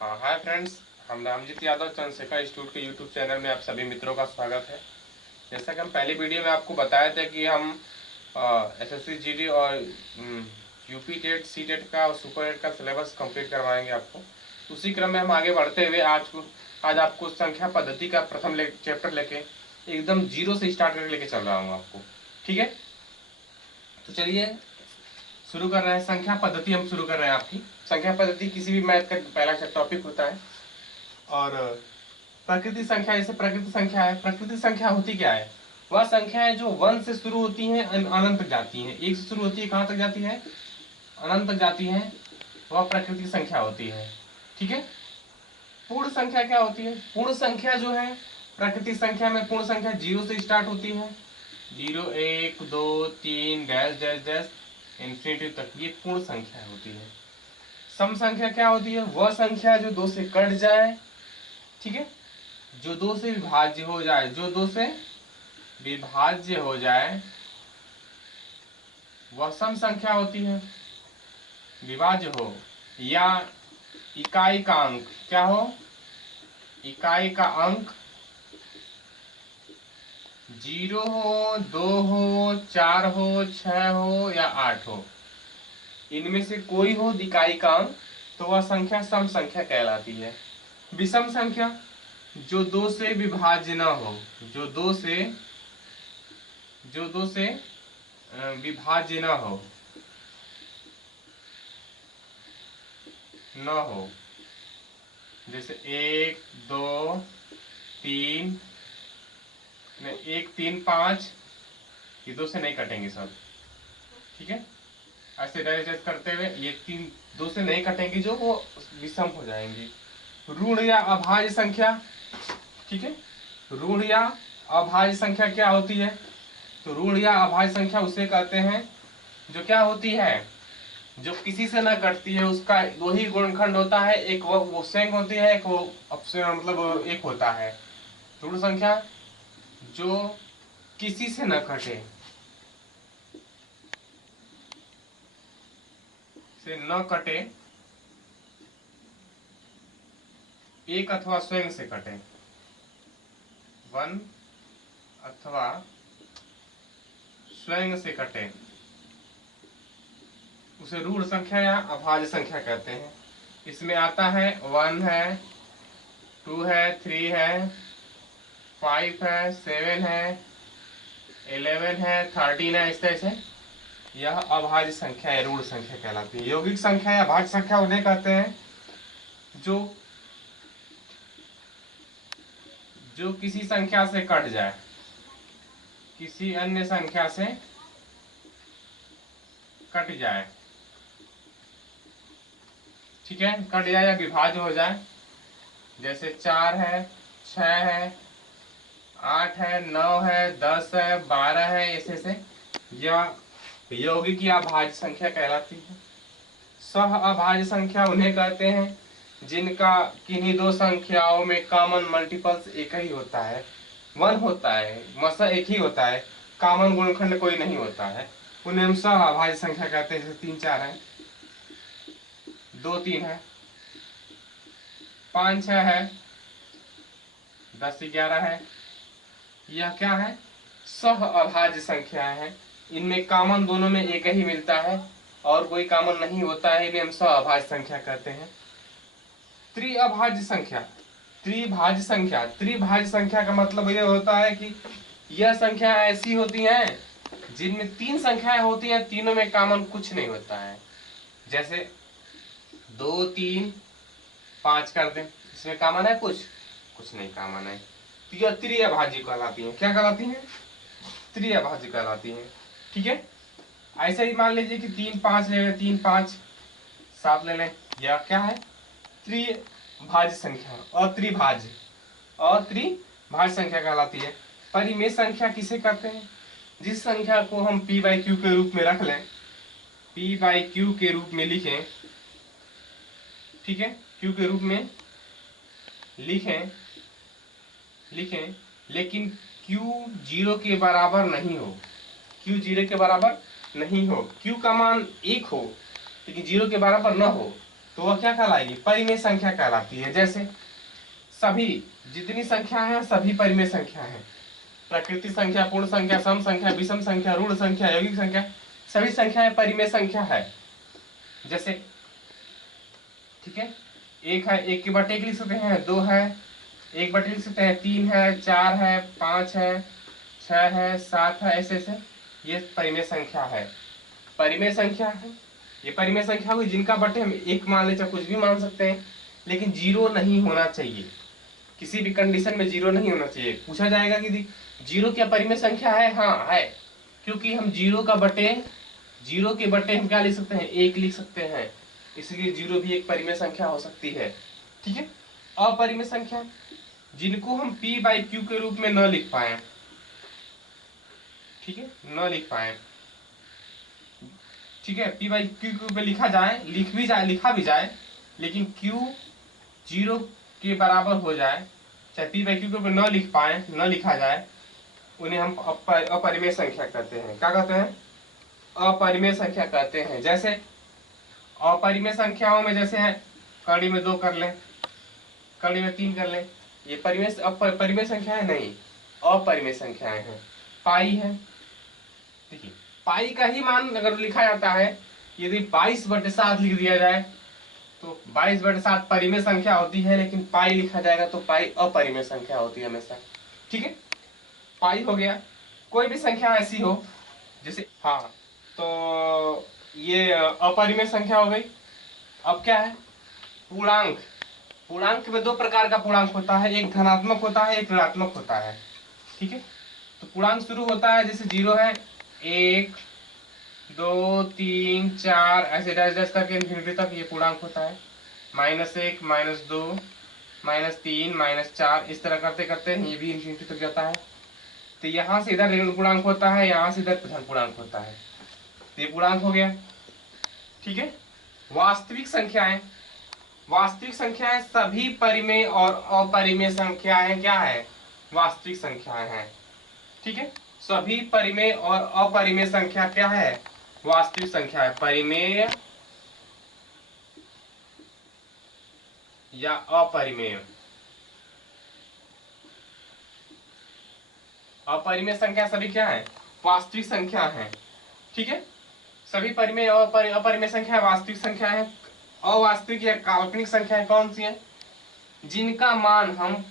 हाँ, hi friends. हम Ramjeet Yadav Chandrashekhar institute के यूट्यूब चैनल में आप सभी मित्रों का स्वागत है। जैसा कि हम पहले वीडियो में आपको बताया था कि हम एसएससी जीडी और यूपी टेट सी टेट का और सुपर टेट का सिलेबस कंप्लीट करवाएंगे आपको। उसी क्रम में हम आगे बढ़ते हुए आज आपको संख्या पद्धति का प्रथम चैप्टर लेके एकदम जीरो से स्टार्ट करके लेके चल रहा हूँ आपको। ठीक है, तो चलिए शुरू कर रहे हैं। संख्या पद्धति हम शुरू कर रहे हैं। आपकी संख्या पद्धति किसी भी मैथ का पहला टॉपिक होता है। और प्रकृति संख्या, जैसे प्रकृति संख्या है, प्रकृति संख्या होती क्या है? वह संख्या है जो 1 से शुरू होती है अनंत तक जाती है। 1 से शुरू होती है, कहाँ तक जाती है? अनंत तक जाती है, वह प्रकृति संख्या होती है। ठीक है। पूर्ण संख्या क्या होती है? पूर्ण संख्या जो है प्रकृति संख्या में, पूर्ण संख्या 0 से स्टार्ट होती है। 0 1 2 3 डैश डैश डैश इन्फिनिटी तक, ये पूर्ण संख्या होती है। सम संख्या क्या होती है? वह संख्या जो 2 से कट जाए। ठीक है, जो 2 से विभाज्य हो जाए, जो 2 से विभाज्य हो जाए वह सम संख्या होती है। विभाज्य हो या इकाई का अंक क्या हो? इकाई का अंक 0 हो, 2 हो, 4 हो, 6 हो या 8 हो, इनमें से कोई हो इकाई का अंक, तो वह संख्या सम संख्या कहलाती है। विषम संख्या जो 2 से विभाज्य न हो, जो 2 से विभाज्य न हो, जैसे 1 2 3 1 3 5, ये 2 से नहीं कटेंगे सब। ठीक है, ऐसे डाइजेस्ट करते हुए ये 2 से नहीं कटेंगे, जो वो विषम हो जाएंगे। ऋण या अभाज्य संख्या, ठीक है, ऋण या अभाज्य संख्या क्या होती है? तो ऋण या अभाज्य संख्या उसे कहते हैं जो क्या होती है, जो किसी से ना कटती है, उसका वही गुणनखंड होता है। एक वो सेंग होती है, एक वो मतलब एक होता है। ऋण संख्या जो किसी से न कटे, से न कटे, एक अथवा स्वयं से कटे, 1 अथवा स्वयं से कटे, उसे ऋण संख्या या अभाज्य संख्या कहते हैं। इसमें आता है 1 है, 2 है, 3 है, 5 है, 7 है, 11 है, 13 है, इस तरह से यह अभाज्य संख्या या ऋण संख्या कहलाती है। यौगिक संख्या या भाज्य संख्या उन्हें कहते हैं जो किसी संख्या से कट जाए, किसी अन्य संख्या से कट जाए। ठीक है, कट जाए या विभाज्य हो जाए। जैसे 4 है, 6 है, 8 है, 9 है, 10 है, 12 है, ऐसे से यह यौगिक या भाज्य संख्या कहलाती है। सह अभाज्य संख्या उन्हें कहते हैं जिनका किन्हीं दो संख्याओं में कॉमन मल्टीपल्स एक ही होता है, 1 होता है, मसा एक ही होता है, कॉमन गुणनखंड कोई नहीं होता है, उन्हें हम सह अभाज्य संख्या कहते हैं। जैसे 3 4 है, 2 3 है, 5 6 है, 10 11 है, यह क्या है? सह अभाज्य संख्या है। इनमें कॉमन दोनों में एक ही मिलता है और कोई कॉमन नहीं होता है, इन्हें हम सह अभाज्य संख्या कहते हैं। त्रिअभाज्य संख्या, त्रिभाज्य संख्या, त्रिभाज्य संख्या का मतलब यह होता है कि यह संख्या ऐसी होती है जिनमें 3 संख्याएं होती हैं, तीनों में कॉमन कुछ नहीं होता है। जैसे 2 3 5 कर दें, इसमें कॉमन है कुछ नहीं कॉमन है, तो यह त्रिअभाज्य कहलाती है। क्या कहलाती है? त्रिअभाज्य कहलाती है। ठीक है, ऐसे ही मान लीजिए कि 3 5 ले लें, 3 5 7 ले लें, यह क्या है? त्रिभाज्य संख्या। अत्रिभाज्य संख्या कहलाती है। परिमेय संख्या किसे कहते हैं? जिस संख्या को हम p/q के रूप में रख लें, p/q के रूप में लिखें, ठीक है, q के रूप में लिखें, लेकिन q 0 के बराबर नहीं हो, q 0 के बराबर नहीं हो, q का मान 1 हो लेकिन 0 के बराबर न हो, तो वह क्या कहलाएगी, परिमेय संख्या कहलाती है। जैसे सभी जितनी संख्या है सभी परिमेय संख्या है। प्रकृति संख्या, पूर्ण संख्या, सम संख्या, विषम संख्या, ऋण संख्या, यौगिक संख्या, सभी संख्याएं परिमेय संख्या है। जैसे ठीक है, एक है, एक के बटे एक लिख सकते हैं, दो है एक बटे लिख सकते हैं, तीन है, चार है, पांच है, छह है, सात है, ऐसे ऐसे ये परिमेय संख्या है। परिमेय संख्या है, ये परिमेय संख्या हुई जिनका बटे हम एक मान ले, चाहे कुछ भी मान सकते हैं, लेकिन जीरो नहीं होना चाहिए। किसी भी कंडीशन में जीरो नहीं होना चाहिए। पूछा जाएगा कि जीरो क्या परिमेय संख्या है? हाँ है, क्योंकि हम जीरो के बटे हम क्या लिख सकते हैं, एक लिख सकते हैं, इसलिए जीरो भी एक परिमेय संख्या हो सकती है। ठीक है, अपरिमेय संख्या जिनको हम p बाई क्यू के रूप में न लिख पाए, ठीक है, न लिख पाए, ठीक है, p बाई क्यू के रूप में लिखा भी जाए, लेकिन q जीरो के बराबर हो जाए, चाहे p बाई क्यू के रूप में न लिख पाए, न लिखा जाए, उन्हें हम अपरिमेय संख्या कहते हैं। क्या कहते हैं? अपरिमेय संख्या कहते हैं। जैसे अपरिमेय संख्याओं में जैसे है, कड़ी में 2 कर लें, कड़ी में 3 कर लें, ये परिमेय संख्या है नहीं, अपरिमेय संख्याएं हैं। पाई है, देखिए पाई का ही मान अगर लिखा जाता है, यदि 22/7 लिख दिया जाए तो 22/7 परिमेय संख्या होती है, लेकिन पाई लिखा जाएगा तो पाई अपरिमेय संख्या होती है हमेशा। ठीक है, पाई हो गया। कोई भी संख्या ऐसी हो जैसे, हाँ, तो ये अपरिमेय संख्या हो गई। अब क्या है, पूर्णांक। पूर्णांक में 2 प्रकार का पूर्णांक होता है, एक धनात्मक होता है, एक ऋणात्मक होता है। ठीक है, तो पूर्णांक शुरू होता है जैसे 0 है, 1 2 3 4 ऐसे डैश डैश करके इन्फिनिटी तक ये पूर्णांक होता है। -1 -2 -3 -4 इस तरह करते करते ये भी इन्फिनिटी तक जाता है। तो यहाँ से इधर ऋण पूर्णांक होता है, यहाँ से इधर धन पूर्णांक होता है, तो ये पूर्णांक हो गया। ठीक है, वास्तविक संख्याएं। वास्तविक संख्याएं सभी परिमेय और अपरिमेय संख्याएं क्या है, वास्तविक संख्याएं हैं। ठीक है, सभी परिमेय और अपरिमेय संख्या क्या है, वास्तविक संख्या है। परिमेय या अपरिमेय, अपरिमेय संख्या सभी क्या है, वास्तविक संख्या है। ठीक है, सभी परिमेय और अपरिमेय संख्या वास्तविक संख्या है। अवास्तविक या काल्पनिक संख्या कौन सी है, जिनका मान हम,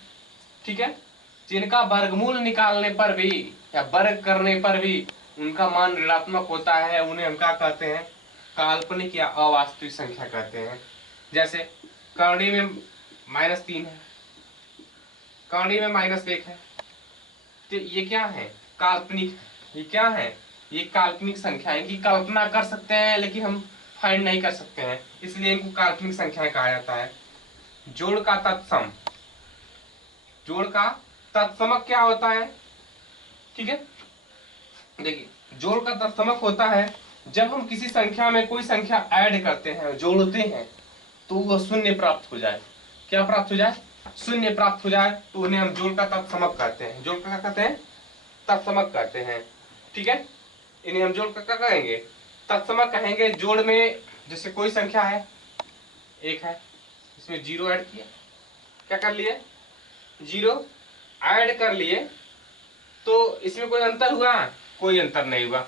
ठीक है, जिनका वर्गमूल निकालने पर भी या वर्ग करने पर भी उनका मान ऋणात्मक होता है, उन्हें हम क्या कहते हैं, काल्पनिक या अवास्तविक संख्या कहते हैं। जैसे करणी में -3 है, करणी में -1 है, तो ये क्या है, काल्पनिक। ये क्या है, ये काल्पनिक संख्या है, इनकी कल्पना कर सकते हैं लेकिन हम फाइंड नहीं कर सकते हैं, इसलिए इनको काल्पनिक संख्याएं कहा जाता है। जोड़ का तत्सम, जोड़ का तत्समक क्या होता है, ठीक है, देखिए जोड़ का तत्समक होता है जब हम किसी संख्या में कोई संख्या ऐड करते हैं, जोड़ते हैं, तो वो शून्य प्राप्त हो जाए। क्या प्राप्त हो जाए, शून्य प्राप्त हो जाए, तो उन्हें हम जोड़ का तत्समक कहते हैं। जोड़ का कहते हैं, तत्समक कहते हैं। ठीक है, इन्हें हम जोड़ का क्या कहेंगे, तत्समक कहेंगे। जोड़ में जैसे कोई संख्या है, एक है, इसमें 0 ऐड किया, क्या कर लिए, 0 ऐड कर लिए, तो इसमें कोई अंतर हुआ, कोई अंतर नहीं हुआ।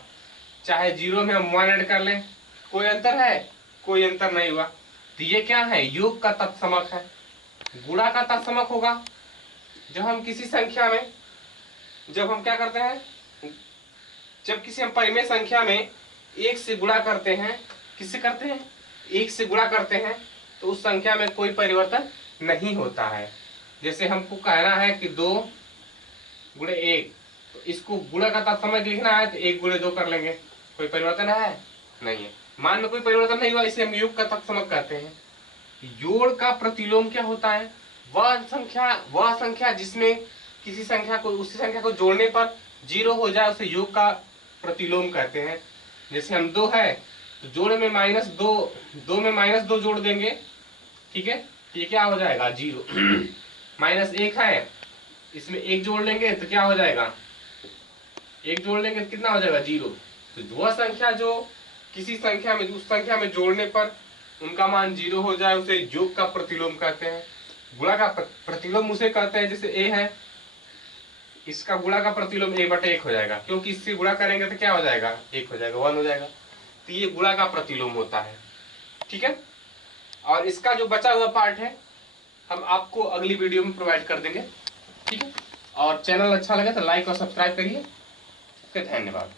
चाहे 0 में हम 1 ऐड कर लें, कोई अंतर है, कोई अंतर नहीं हुआ। तो ये क्या है, योग का तत्समक है। गुणा का तत्समक होगा जब हम किसी संख्या में, जब हम क्या करते हैं, जब किसी हम परिमेय संख्या में 1 से गुणा करते हैं, किससे करते हैं, 1 से गुणा करते हैं, तो उस संख्या में कोई परिवर्तन नहीं होता है। जैसे हमको कहना है कि 2 गुणे 1, तो इसको गुणा का तत्समक लिखना है तो 1 गुणे 2 कर लेंगे, कोई परिवर्तन है, नहीं है। मान में कोई परिवर्तन नहीं हुआ, इसे हम योग का तत्समक कहते हैं। जोड़ का प्रतिलोम क्या होता है, वह संख्या जिसमें किसी संख्या को उसी संख्या को जोड़ने पर 0 हो जाए, उसे योग का प्रतिलोम कहते हैं। जैसे हम 2 है तो जोड़ में -2 में -2 जोड़ देंगे, ठीक है, ये क्या हो जाएगा, 0। -1 है, इसमें 1 जोड़ लेंगे तो क्या हो जाएगा, 1 जोड़ लेंगे तो कितना हो जाएगा, 0। तो वह संख्या जो किसी संख्या में उस संख्या में जोड़ने पर उनका मान 0 हो जाए उसे योग का प्रतिलोम कहते हैं। गुणा का प्रतिलोम उसे कहते हैं जैसे a है, इसका गुणा का प्रतिलोम a/1 हो जाएगा, क्योंकि इससे गुणा करेंगे तो क्या हो जाएगा, 1 हो जाएगा, 1 हो जाएगा। तो ये गुणा का प्रतिलोम होता है, ठीक है। और इसका जो बचा हुआ पार्ट है हम आपको अगली वीडियो में प्रोवाइड कर देंगे, ठीक है। और चैनल अच्छा लगे तो लाइक और सब्सक्राइब करिए। ओके, धन्यवाद।